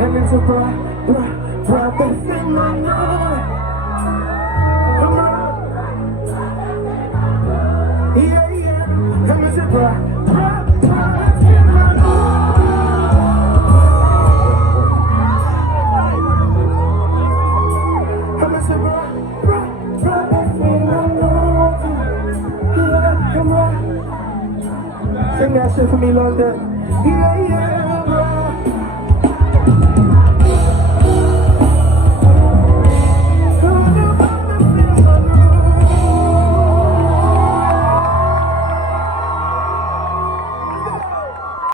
And it's a bra, that's in my nose. Come on. Yeah, yeah. And it's a bra, that's in my nose. And it's a bra, that's in my nose. Yeah, come on. Sing that shit for me, London. Yeah, yeah.